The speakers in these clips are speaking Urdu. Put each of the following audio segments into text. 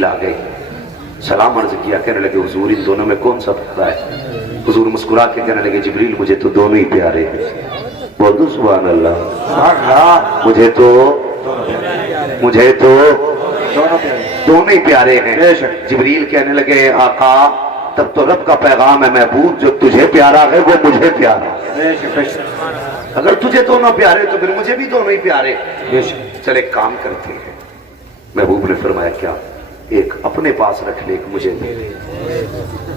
جبریل آ گئے، سلام عرض کیا، کہنے لگے حضور ان دونوں میں کون سا پیارا ہے؟ حضور مسکرا کے کہنے لگے جبریل مجھے تو دونوں ہی پیارے ہیں۔ بول دو سبحان اللہ، مجھے تو دونوں ہی پیارے ہیں۔ جبریل کہنے لگے آقا تب تو رب کا پیغام ہے محبوب، جو تجھے پیارا ہے وہ مجھے پیارا ہے۔ اگر تجھے دونوں پیارے تو پھر مجھے بھی دونوں ہی پیارے۔ چل ایک کام کرتے ہیں، محبوب نے فرمایا کیا؟ ایک اپنے پاس رکھ لے، ایک مجھے دے۔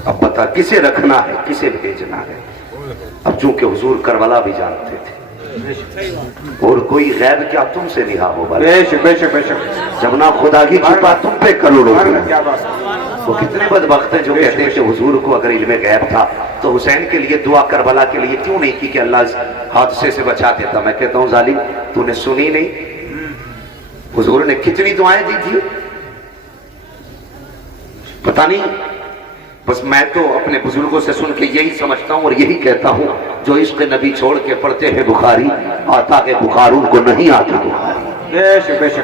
اب بتا کسے رکھنا ہے، کسے بھیجنا ہے؟ اب چونکہ حضور کربلا بھی جانتے تھے، اور کوئی غیب کیا تم سے رہا ہو بھلا؟ جب نہ خدا کی چھپا تم پہ کروڑوں۔ وہ کتنے بدبخت ہیں جو کہتے ہیں کہ حضور کو اگر علم غیب تھا تو حسین کے لیے دعا کربلا کے لیے کیوں نہیں کی کہ اللہ اس حادثے سے بچا دیتا؟ میں کہتا ہوں ظالم تو نے سنی نہیں؟ حضور نے کتنی دعائیں دی تھی پتہ نہیں، بس میں تو اپنے بزرگوں سے سن کے یہی سمجھتا ہوں اور یہی کہتا ہوں، جو عشق نبی چھوڑ کے پڑھتے ہیں بخاری، آتا ہے بخار ان کو نہیں آتا بخاری۔ بے شک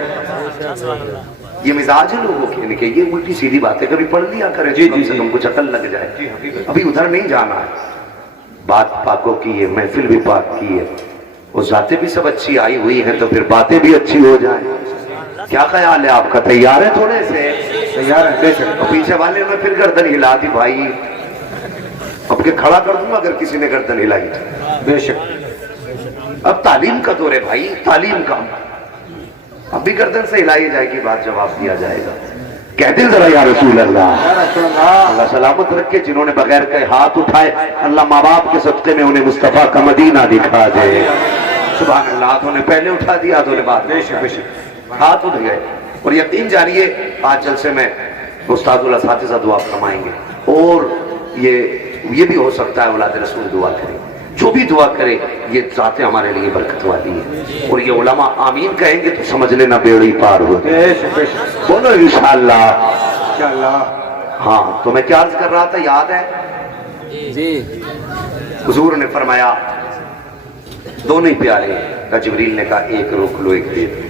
یہ مزاج ہے لوگوں کے، کہ یہ الٹی سیدھی باتیں کبھی پڑھ لیا کریں کم سے کم کچھ عقل لگ جائے۔ ابھی ادھر نہیں جانا ہے، بات پاکوں کی ہے، محفل بھی پاک کی ہے، وہ ذاتیں بھی سب اچھی آئی ہوئی ہیں تو پھر باتیں بھی اچھی ہو جائیں۔ کیا خیال ہے آپ کا؟ تیار ہے تھوڑے سے؟ تیار ہے بے شک۔ پیچھے والے نے پھر گردن ہلا دی بھائی، اب کے کھڑا کر دوں اگر کسی نے گردن ہلائی بے شک۔ اب تعلیم کا دور ہے بھائی، تعلیم کا، اب بھی گردن سے ہلائی جائے گی، بات جواب دیا جائے گا۔ کہتے ذرا یا رسول اللہ، اللہ سلامت رکھے جنہوں نے بغیر کہے ہاتھ اٹھائے، اللہ ماں باپ کے صدقے میں انہیں مصطفیٰ کا مدینہ دکھا دے۔ سبحان اللہ، ہاتھوں نے پہلے اٹھا دیا، ہاتھوں نے بعد میں ہاتھ اٹھ گئے۔ اور یقین جانیے آج جلسے میں استاد الاساتذہ دعا فرمائیں گے، اور یہ بھی ہو سکتا ہے اولاد رسول دعا کرے، جو بھی دعا کرے یہ ذاتیں ہمارے لیے برکت والی ہے، اور یہ علماء آمین کہیں گے تو سمجھ لینا بیڑی پار ہو۔ بولو انشاءاللہ۔ ہاں تو میں کیا عرض کر رہا تھا، یاد ہے؟ حضور نے فرمایا دونوں ہی پیارے ہیں۔ جبریل نے کہا ایک روک لو، ایک دے دو۔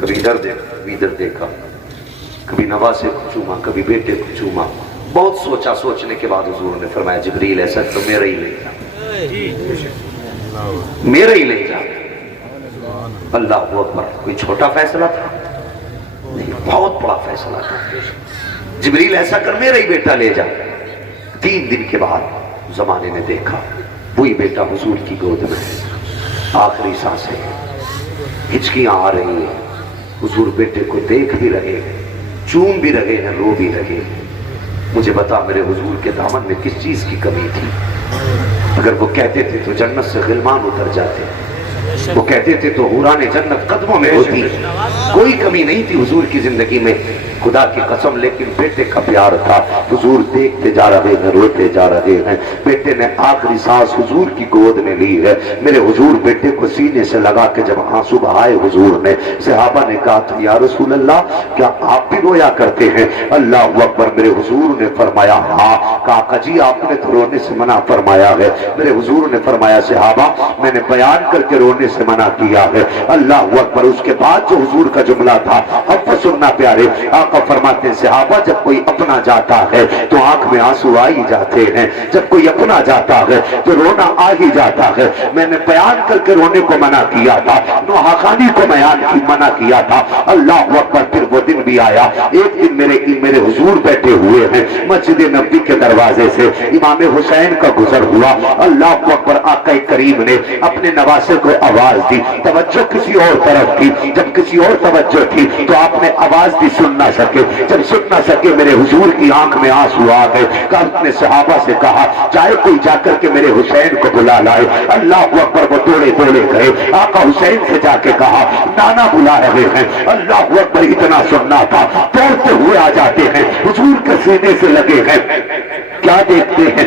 کبھی ادھر دیکھا، کبھی ادھر دیکھا، کبھی نواسے کو چوما، کبھی بیٹے کو چوما۔ بہت سوچا، سوچنے کے بعد حضور نے فرمایا جبریل ایسا تو میرا ہی لے جا، میرا ہی لے جا۔ اللہ اکبر، کوئی چھوٹا فیصلہ تھا نہیں، بہت بڑا فیصلہ تھا۔ جبریل ایسا کر میرا ہی بیٹا لے جا۔ 3 دن کے بعد زمانے نے دیکھا وہی بیٹا حضور کی گود میں ہے، آخری سانسیں ہچکیاں آ رہی ہیں، حضور بیٹے کو دیکھ بھی رہے ہیں، چوم بھی رہے ہیں، رو بھی رہے ہیں۔ مجھے بتا میرے حضور کے دامن میں کس چیز کی کمی تھی؟ اگر وہ کہتے تھے تو جنت سے غلمان اتر جاتے، وہ کہتے تھے تو حوران جنت قدموں میں ہوتی۔ کوئی کمی نہیں تھی حضور کی زندگی میں، خدا کی قسم، لیکن بیٹے کا پیار تھا۔ حضور دیکھتے جا رہے ہیں، روتے جا رہے ہیں۔ بیٹے نے آخری سانس حضور کی گود میں لی ہے۔ میرے حضور بیٹے کو سینے سے لگا کے جب آنسو بہائے حضور نے، صحابہ نے کہا تو یا رسول اللہ کیا آپ بھی رویا کرتے ہیں؟ اللہ اکبر، میرے حضور نے فرمایا ہاں۔ کہا جی آپ نے تو رونے سے منع فرمایا ہے۔ میرے حضور نے فرمایا صحابہ میں نے بیان کر کے رونے سے منع کیا ہے۔ اللہ اکبر۔ اس کے بعد جو حضور کا جملہ تھا اب سننا پیارے، آقا فرماتے ہیں صحابہ جب کوئی اپنا جاتا ہے تو آنکھ میں آنسو آ ہی جاتے ہیں، جب کوئی اپنا جاتا ہے تو رونا آ ہی جاتا ہے۔ میں نے بیان کر کے رونے کو منع کیا تھا، نوحہ کو منع کیا تھا۔ اللہ اکبر۔ پھر وہ دن بھی آیا، ایک دن میرے حضور بیٹھے ہوئے ہیں مسجد نبوی کے دروازے سے، امام حسین کا گزر ہوا۔ اللہ اکبر۔ آقا کریم نے اپنے نواسے کو آواز دی، توجہ کسی اور طرف تھی، جب کسی اور توجہ تھی تو آپ نے آواز دی، سن نہ سکے۔ جب سن نہ سکے میرے حضور کی آنکھ میں آنسو آ گئے۔ کہ اپنے صحابہ سے کہا چاہے کوئی جا کر کے میرے حسین کو بلا لائے۔ اللہ اکبر۔ وہ دوڑے گئے، آقا حسین سے جا کے کہا نانا بلا رہے ہیں۔ اللہ اکبر۔ اتنا سننا تھا، دوڑتے ہوئے آ جاتے ہیں، حضور کے سینے سے لگے ہیں، کیا دیکھتے ہیں؟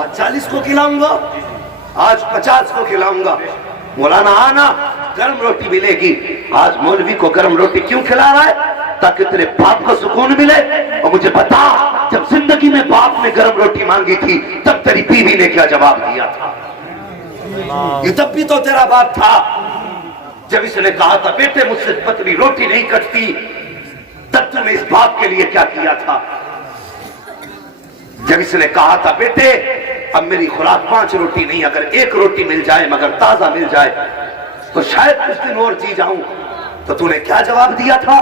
آج 40 کو کھلاؤں گا، آج 50 کو کھلاؤں گا. مولانا آنا گرم روٹی ملے گی. آج مولوی کو گرم روٹی کیوں کھلا رہا ہے؟ تاکہ تیرے باپ کو سکون ملے. اور مجھے بتا، جب زندگی میں باپ نے گرم روٹی مانگی تھی تب تیری بیوی نے کیا جواب دیا تھا؟ یہ تب بھی تو تیرا باپ تھا. جب اس نے کہا تھا بیٹے مجھ سے پتلی روٹی نہیں کٹتی، تب تم نے اس باپ کے لیے کیا کیا تھا؟ جب اس نے کہا تھا بیٹے اب میری خوراک 5 روٹی نہیں، اگر 1 روٹی مل جائے مگر تازہ مل جائے تو شاید کچھ دن اور جی جاؤں، تو تو نے کیا جواب دیا تھا؟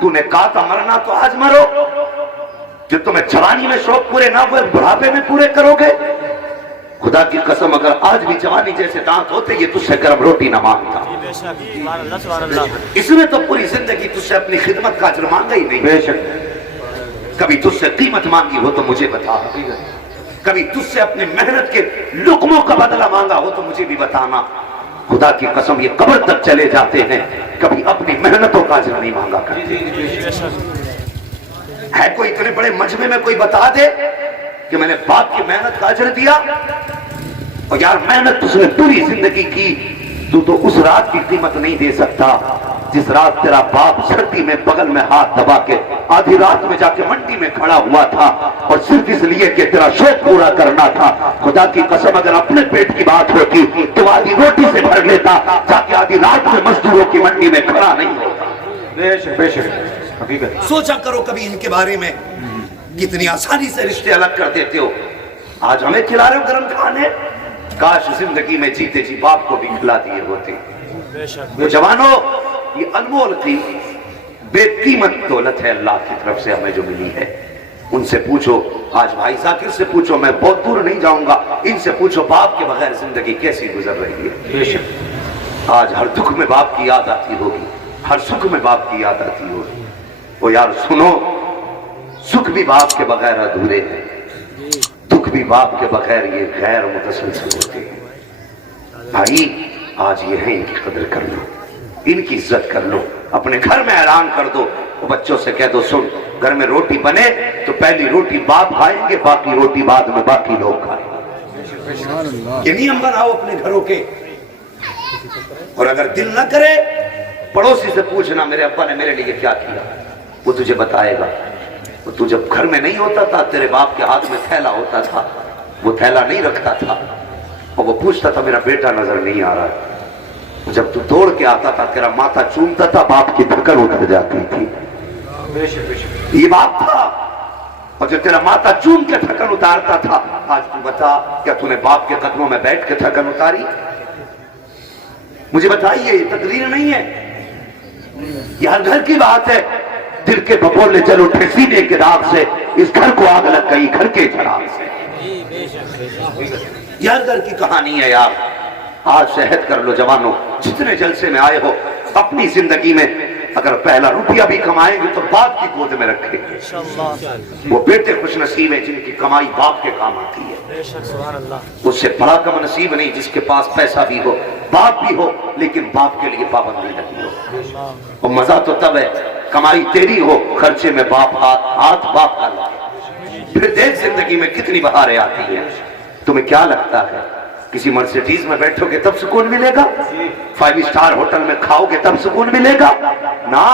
تو نے کہا تھا مرنا تو آج مرو، جو تمہیں جوانی میں شوق پورے نہ ہوئے بڑھاپے میں پورے کرو گے. خدا کی قسم اگر آج بھی جوانی جیسے دانت ہوتے یہ تجھ سے گرم روٹی نہ مانگتا. اس نے تو پوری زندگی تجھ سے اپنی خدمت کا اجر مانگا ہی نہیں. بے شک. کبھی تجھ سے قیمت مانگی ہو تو مجھے بتا، کبھی تجھ سے اپنی محنت کے لقموں کا بدلہ مانگا ہو تو مجھے بھی بتانا. خدا کی قسم یہ قبر تک چلے جاتے ہیں، کبھی اپنی محنتوں کا اجر نہیں مانگا کرتے. ہے کوئی اتنے بڑے مجمع میں کوئی بتا دے کہ میں نے باپ کی محنت کا اجر دیا؟ اور یار محنت تجھ نے پوری زندگی کی، تو اس رات کی قیمت نہیں دے سکتا جس رات تیرا باپ سردی میں بغل میں ہاتھ دبا کے آدھی رات میں جا کے منڈی میں کھڑا ہوا تھا اور صرف اس لیے کہ تیرا شوق پورا کرنا تھا. خدا کی قسم اگر اپنے پیٹ کی بات ہوتی تو آدھی روٹی سے بھر لیتا، جا کے آدھی رات میں مزدوروں کی منڈی میں کھڑا نہیں ہوتا. بے شک بے شک. حقیقت. سوچا کرو کبھی ان کے بارے میں، کتنی آسانی سے رشتے الگ کر دیتے ہو. آج ہمیں کھلا رہے ہو گرم کھانے، کاش زندگی میں جیتے جی باپ کو بھی کھلا دیے ہوتے. وہ جوانوں، یہ انمول کی بے قیمت دولت ہے اللہ کی طرف سے ہمیں جو ملی ہے. ان سے پوچھو، آج بھائی ذاکر سے پوچھو، میں بہت دور نہیں جاؤں گا، ان سے پوچھو باپ کے بغیر زندگی کیسی گزر رہی ہے. بے شک. آج ہر دکھ میں باپ کی یاد آتی ہوگی، ہر سکھ میں باپ کی یاد آتی ہوگی. وہ یار سنو، سکھ بھی باپ کے بغیر ادھورے ہیں، دکھ بھی باپ کے بغیر یہ غیر متسلسل ہوتے ہیں. بھائی آج یہ ہے، ان کی قدر کر لو، ان کی عزت کر لو، اپنے گھر میں اعلان کر دو. وہ بچوں سے کہہ دو سن، گھر میں روٹی بنے تو پہلی روٹی باپ کھائیں گے، باقی روٹی بعد میں باقی لوگ کھائیں گے. یہ نیم بناؤ اپنے گھروں کے. اور اگر دل نہ کرے پڑوسی سے پوچھنا میرے ابا نے میرے لیے کیا کیا، وہ تجھے بتائے گا. تو جب گھر میں نہیں ہوتا تھا تیرے باپ کے ہاتھ میں تھیلا ہوتا تھا، وہ تھیلا نہیں رکھتا تھا اور وہ پوچھتا تھا میرا بیٹا نظر نہیں آ رہا. جب تو دوڑ کے آتا تھا تیرا ماتھا چومتا تھا، باپ کی تھکن اتر جاتی تھی. یہ باپ تھا. اور جو تیرا ماتھا چوم کے تھکن اتارتا تھا، آج تو بتا کیا تو نے باپ کے قدموں میں بیٹھ کے تھکن اتاری؟ مجھے بتائیے، یہ تقریر نہیں ہے، یہ ہر گھر کی بات ہے. دل کے بپولے چل اٹھے سینے کے داغ سے، اس گھر کو آگ لگ گئی گھر کے چراغ سے. یہ ہر گھر کی کہانی ہے یار. آج شہد کر لو جوانوں، جتنے جلسے میں آئے ہو اپنی زندگی میں اگر پہلا روپیہ بھی کمائیں گے تو باپ کی گود میں رکھیں گے. وہ بیٹے خوش نصیب ہیں جن کی کمائی باپ کے کام آتی ہے. اس سے بڑا کم نصیب نہیں جس کے پاس پیسہ بھی ہو، باپ بھی ہو، لیکن باپ کے لیے پابندی لگی ہو. اور مزہ تو تب ہے کمائی تیری ہو، خرچے میں باپ ہاتھ باپ کا لگے. پھر دیکھ زندگی میں کتنی بہاریں آتی ہیں. تمہیں کیا لگتا ہے کسی مرسیڈیز میں بیٹھو گے تب سکون ملے گا؟ 5 اسٹار ہوٹل میں کھاؤ گے تب سکون ملے گا؟ نا.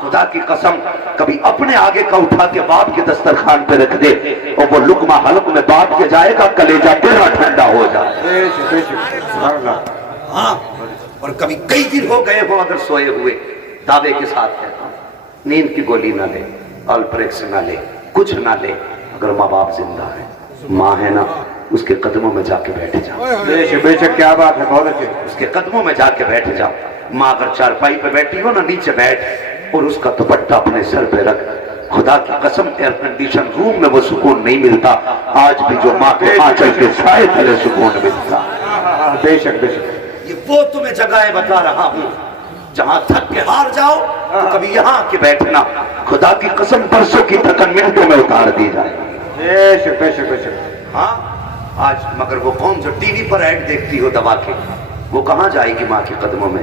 خدا کی قسم کبھی اپنے آگے کا اٹھا کے باپ کے دسترخوان پہ رکھ دے اور وہ لقمہ حلق میں باپ کے جائے گا، کلیجہ تیرا ٹھنڈا ہو جائے. ہاں. اور کبھی کئی دن ہو گئے ہو اگر سوئے ہوئے، دعوے کے ساتھ کہتا ہوں نیند کی گولی نہ لے، الپریکس نہ لے، کچھ نہ لے. اگر ماں باپ زندہ ہے، ماں ہے نا، اس کے قدموں میں جا کے بیٹھ جاؤ. بے شک کیا بات ہے، بہت اچھے. اس کے قدموں میں جا کے بیٹھ جاؤ. ماں اگر چارپائی پہ بیٹھی ہو نا، نیچے بیٹھ اور اس کا دوپٹہ اپنے سر پہ رکھ. خدا کی قسم ایئر کنڈیشن روم میں وہ سکون نہیں ملتا آج بھی جو ماں کے آنچل کے سائے تلے سکون ملتا. بے شک بے شک. یہ وہ تمہیں جگہیں بتا رہا ہوں جہاں تھک کے ہار جاؤ تو کبھی یہاں کے بیٹھنا. خدا کی قسم برسوں کی تھکن منٹوں میں اتار دی جائے. بے شک بے شک بے شک. ہاں. آج مگر وہ قوم جو ٹی وی پر ایڈ دیکھتی ہو دوا کے، وہ کہاں جائے گی ماں کے قدموں میں؟